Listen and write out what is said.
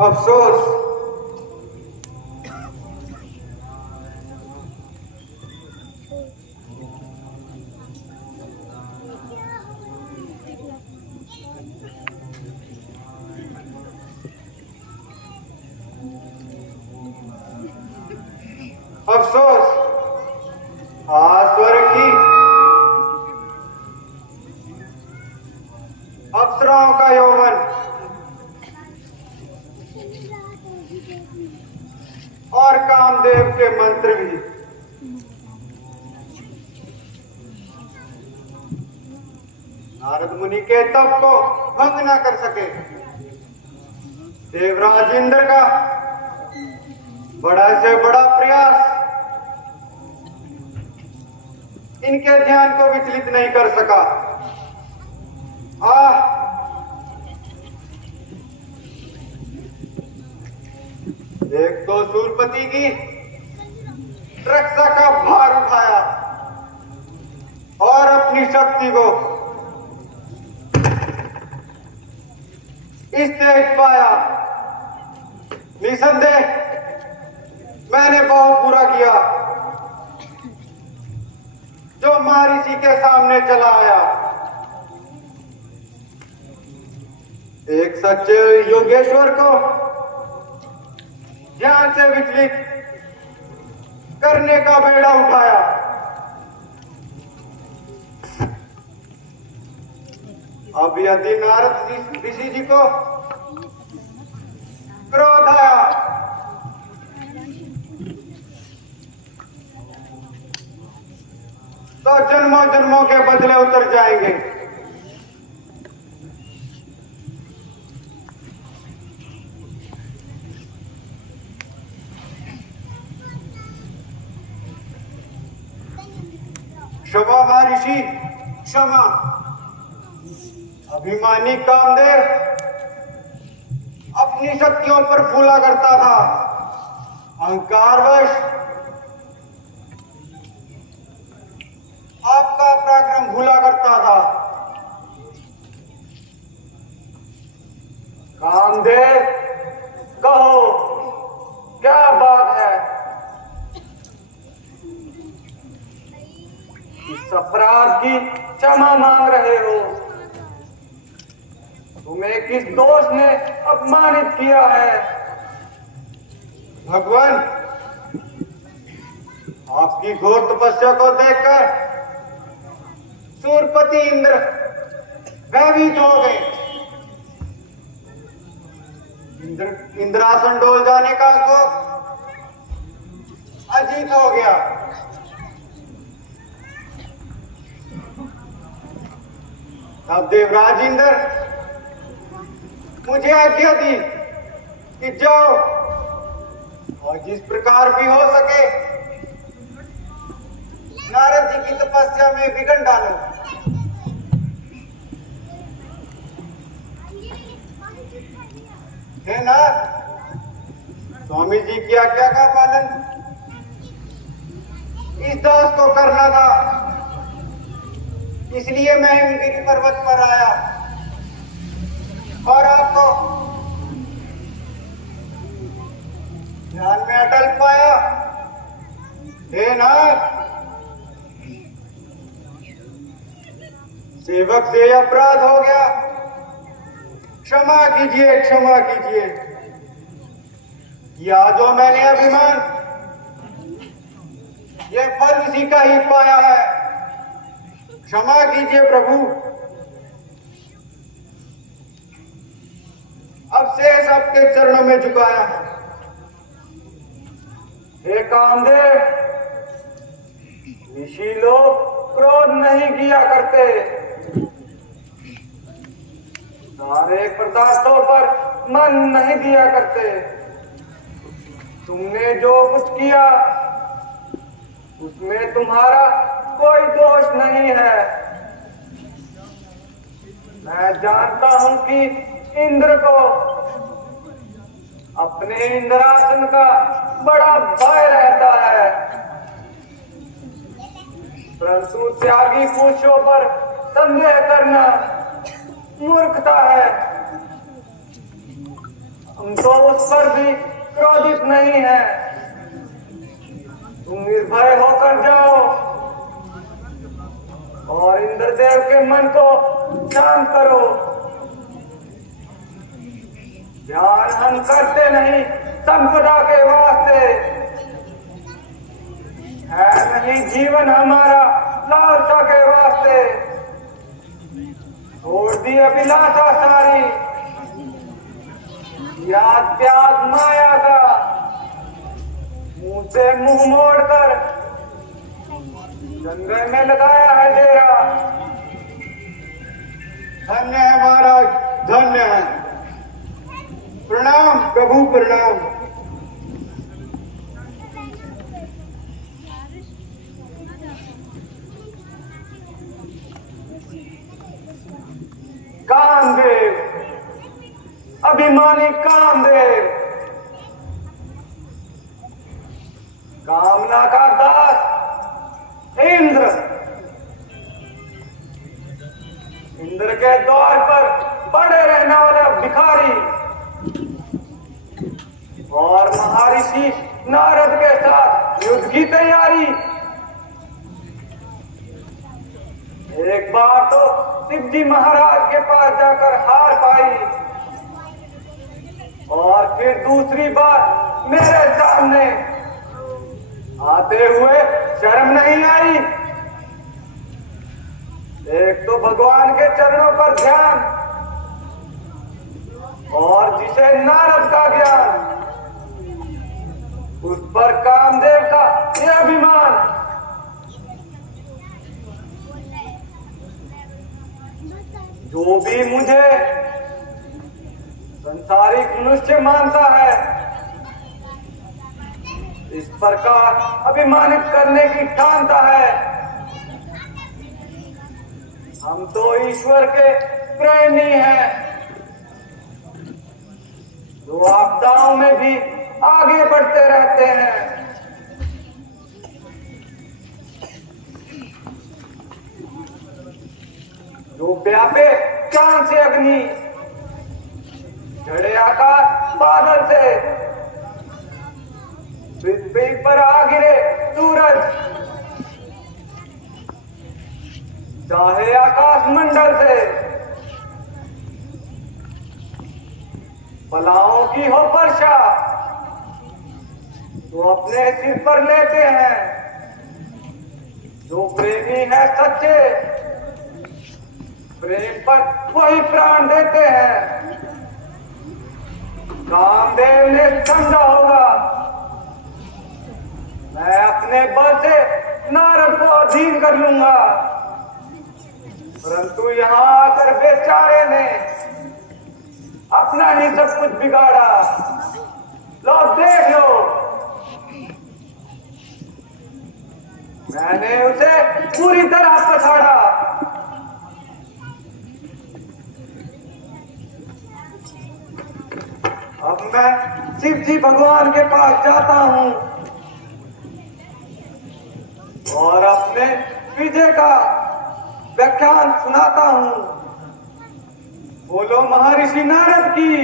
अफसोस, अफसोस, स्वर्ग की अप्सराओं का यौवन और कामदेव के मंत्र भी नारद मुनि के तप को भंग न कर सके। देवराज इंद्र का बड़ा से बड़ा प्रयास इनके ध्यान को विचलित नहीं कर सका। एक तो सूरपति की रक्षा का भार उठाया और अपनी शक्ति को इस तेज पाया। निसंदेह मैंने बहुत बुरा किया जो महर्षि के सामने चला आया। एक सच्चे योगेश्वर को ध्यान से विचलित करने का बेड़ा उठाया। अब यदि नारद ऋषि जी को क्रोध आया तो जन्मों जन्मों के बदले उतर जाएंगे। क्षमा महर्षि, क्षमा। अभिमानी कामदेव अपनी शक्तियों पर फूला करता था। अहंकारवश आपका पराक्रम भूला करता था। कामदेव, कहो क्या बात है? इस अपराध की क्षमा मांग रहे हो? तुम्हें किस दोष ने अपमानित किया है? भगवान, आपकी घोर तपस्या को देखकर सूरपति इंद्र भयभीत हो गए। इंद्रासन डोल जाने का को अजीत हो गया। अब देवराज इंद्र मुझे आज्ञा दी कि जाओ और जिस प्रकार भी हो सके नारद जी की तपस्या में विघ्न डालो। है ना? स्वामी जी की आज्ञा का पालन इस दास को करना था, इसलिए मैं हिमगिरी पर्वत पर आया और आपको ध्यान में अटल पाया। हे नाथ, सेवक से अपराध हो गया, क्षमा कीजिए, क्षमा कीजिए। या जो मैंने अभिमान, यह फल इसी का ही पाया है। क्षमा कीजिए प्रभु। अब शेष आपके चरणों में झुकाया है। हे कामदेव, ऋषि लोग क्रोध नहीं किया करते, सारे पदार्थों पर मन नहीं दिया करते। तुमने जो कुछ किया उसमें तुम्हारा कोई दोष नहीं है। मैं जानता हूं कि इंद्र को अपने इंद्रासन का बड़ा भय रहता है, परंतु त्यागी पुरुषों पर संदेह करना मूर्खता है। हम तो उस पर भी क्रोधित नहीं है। तुम निर्भय होकर जाओ और इंद्रदेव के मन को शांत करो। ध्यान हम करते नहीं संपदा के वास्ते, है नहीं जीवन हमारा लालसा के वास्ते। छोड़ दी अभिलाषा सारी, याद प्याद माया का, मुंह से मुंह मोड़कर जंगल में लगाया है डेरा। धन्य है महाराज, धन्य है। प्रणाम प्रभु, प्रणाम। कामदेव, अभिमानी कामदेव, कामना का दास इंद्र, इंद्र के द्वार पर पड़े रहने वाला भिखारी और महर्षि नारद के साथ युद्ध की तैयारी। एक बार तो शिव जी महाराज के पास जाकर हार पाई और फिर दूसरी बार मेरे सामने आते हुए शर्म नहीं आई। एक तो भगवान के चरणों पर ध्यान और जिसे नारद का ज्ञान, उस पर कामदेव का यह अभिमान। जो भी मुझे संसारिक मनुष्य मानता है, इस प्रकार अभिमानित करने की ठानता है। हम तो ईश्वर के प्रेमी हैं, जो आपदाओं में भी आगे बढ़ते रहते हैं। जो व्यापे चांद से अग्नि, झड़े आकाश बादल से, पृथ्वी पर आ गिरे सूरज, चाहे आकाश मंडल से बलाओं की हो वर्षा, तो अपने सिर पर लेते हैं। जो प्रेमी है सच्चे, प्रेम पर वही प्राण देते हैं। कामदेव ने समझा होगा, मैं अपने बल से नारद को अधीन कर लूंगा, परंतु यहां आकर बेचारे ने अपना ही सब कुछ बिगाड़ा। लो देख लो, मैंने उसे पूरी तरह पछाड़ा। अब मैं शिव जी भगवान के पास जाता हूं और अपने विजय का व्याख्यान सुनाता हूं। बोलो महर्षि नारद की।